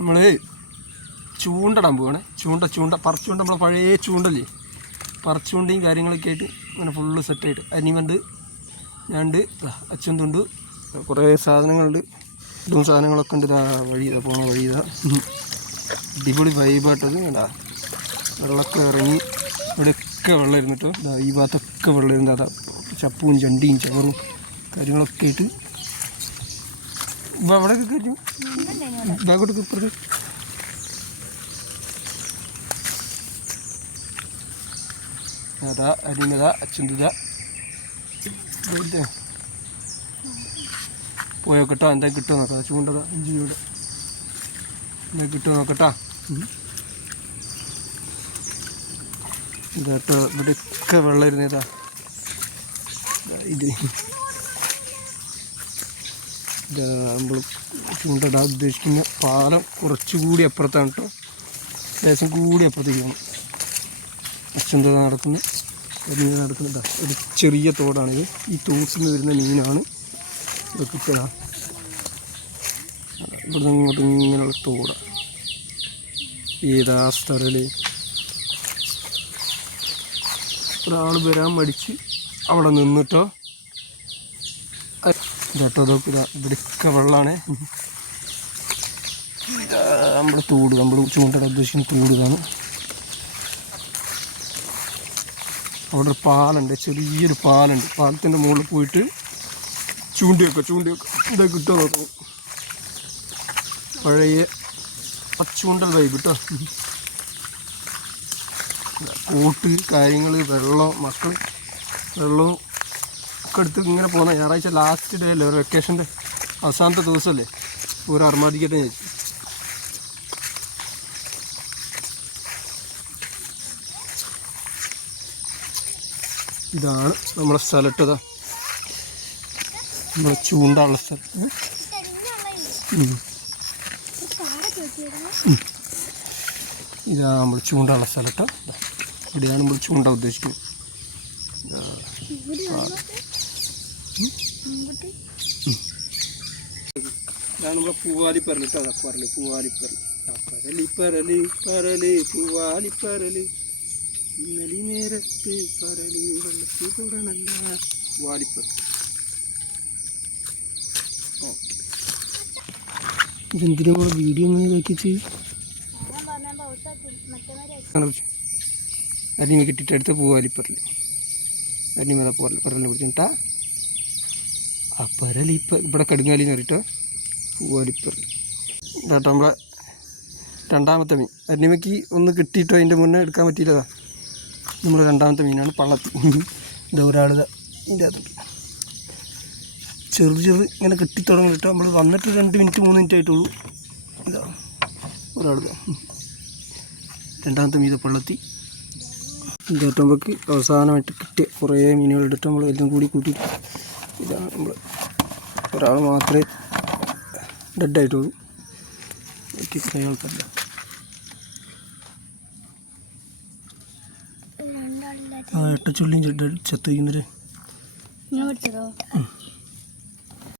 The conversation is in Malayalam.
നമ്മൾ ചൂണ്ടടാൻ പോവാണ്. ചൂണ്ട പറച്ചൂണ്ട, നമ്മളെ പഴയ ചൂണ്ടല്ലേ, പറച്ചൂണ്ടയും കാര്യങ്ങളൊക്കെ ആയിട്ട് അങ്ങനെ ഫുള്ള് സെറ്റായിട്ട് അനിമണ്ട്, ഞാണ്ട്, അച്ഛന്തുണ്ട്, കുറേ സാധനങ്ങളുണ്ട്. ഇതും സാധനങ്ങളൊക്കെ ഉണ്ട്. ഇതാ വഴി, ഇതാ പോണ വഴി, ഇതാ അടിപൊളി വൈബായിട്ടത്. കണ്ടാ വെള്ളമൊക്കെ ഇറങ്ങി, ഇവിടെയൊക്കെ വെള്ളം ഇരുന്നിട്ടോ. ഇതാ ഈ ഭാഗത്തൊക്കെ വെള്ളം ഇരുന്ന്, അതാ ചപ്പും ചണ്ടിയും ചവറും കാര്യങ്ങളൊക്കെ ആയിട്ട് അവിടെയൊക്കെ കഴിഞ്ഞു. ബാഗോട്ടൊക്കെ ഇപ്പുറത്ത് അതാ അരിമത അച്ഛൻ്റെ പോയോക്കട്ടോ, എന്താ കിട്ടുമോ നോക്കാം. ചൂണ്ടതാ ഇഞ്ചിയുടെ എന്താ കിട്ടുമോ നോക്കട്ടാ. ഇതാട്ടോ ഇവിടെയൊക്കെ വെള്ളം ഇരുന്നേതാ. ഇത് നമ്മൾ ചൂണ്ടടാൻ ഉദ്ദേശിക്കുന്ന പാലം കുറച്ചുകൂടി അപ്പുറത്താണ് കേട്ടോ. ലേശം കൂടി അപ്പുറത്തേക്ക് പോകണം. അച്ഛൻ്റെ നടക്കുന്നത് ഒരു ചെറിയ തോടാണിത്. ഈ തോട്ടിൽ നിന്ന് വരുന്ന മീനാണ് ഇത് കിട്ടുക. ഇവിടെ നിന്ന് ഇങ്ങോട്ട് ഇങ്ങനെയുള്ള തോടാണ്. ഏതാ സ്ഥലം ഒരാൾ വരാൻ മടിച്ച് അവിടെ നിന്നിട്ടോ. ഇതാട്ടോ അതൊക്കെ ഇവിടെയൊക്കെ വെള്ളമാണ്. നമ്മുടെ തോട്, നമ്മൾ ചൂണ്ടയുടെ ഉദ്ദേശിക്കുന്ന തോട് ഇതാണ്. അവിടെ ഒരു പാലുണ്ട്, ചെറിയൊരു പാലുണ്ട്. പാലത്തിൻ്റെ മുകളിൽ പോയിട്ട് ചൂണ്ടയൊക്കെ ഇതാ കിട്ടുമോ നോക്കും. പഴയ ചൂണ്ടൽ വൈബ് കേട്ടോ. കോട്ട് കാര്യങ്ങൾ, വെള്ളം, മക്കൾ വെള്ളവും ഒക്കെ എടുത്ത് ഇങ്ങനെ പോകുന്ന ഞായറാഴ്ച ലാസ്റ്റ് ഡേ അല്ലേ, ഒരു വെക്കേഷൻ്റെ അവസാനത്തെ ദിവസമല്ലേ, ഒരു അർമാദിക്കട്ടെ ഞാൻ. ഇതാണ് നമ്മളെ സ്ഥലട്ടതാ, നമ്മളെ ചൂണ്ടുള്ള സ്ഥലം. ഇതാ നമ്മൾ ചൂണ്ടുള്ള സ്ഥലട്ടോ. ഇവിടെയാണ് നമ്മൾ ചൂണ്ട ഉദ്ദേശിക്കുന്നത്. ഇതാണ് നമ്മളെ പൂവാലിപ്പരൽ കേട്ടോ. അതാ പറല്, പൂവാലിപ്പരൽ. പൂവാലിപ്പരല് ഇന്നലെ നേരത്ത് പരല് വെള്ളത്തിൽ തുടനല്ല പൂവാലിപ്പരൽ. ഇതെന്തിനാ കൂടെ വീഡിയോ അങ്ങനെ ഇതാക്കി ചെയ്യും. അരിമ കിട്ടിയിട്ടെടുത്ത് പൂവാലിപ്പരൽ, അരിമത പരലിനെ പിടിച്ചിട്ടാ ആ പരൽ. ഇപ്പം ഇവിടെ കടുങ്ങാലിന്ന് പറഞ്ഞിട്ടോ പൂവാലിപ്പരൽ. കേട്ടോ നമ്മളെ രണ്ടാമത്തെ മീൻ. അരിമയ്ക്ക് ഒന്ന് കിട്ടിയിട്ടോ, അതിൻ്റെ മുന്നേ എടുക്കാൻ പറ്റിയില്ലതാ. നമ്മൾ രണ്ടാമത്തെ മീനാണ് പള്ളത്തി. ഇതാ ഒരാളിതാ ഇതിൻ്റെ അകത്തുണ്ട്. ചെറു ഇങ്ങനെ കെട്ടിത്തുടങ്ങി കേട്ടോ. നമ്മൾ വന്നിട്ട് 2 മിനിറ്റ് 3 മിനിറ്റ് ആയിട്ടുള്ളൂ. ഇതാ ഒരാളിതാ രണ്ടാമത്തെ മീൻ പള്ളത്തി. ഇതാകുമ്പോഴേക്ക് അവസാനമായിട്ട് കിട്ടിയ കുറേ മീനുകൾ എടുത്തിട്ട് നമ്മൾ എല്ലാം കൂടി കൂട്ടിയിട്ട് ഇതാണ് നമ്മൾ. ഒരാൾ മാത്രമേ ഡെഡായിട്ടുള്ളൂ, ബാക്കി കുറേ ആൾക്കല്ല. ആ 8 ചുള്ളിയും ചത്ത് വയ്ക്കുന്നൊരു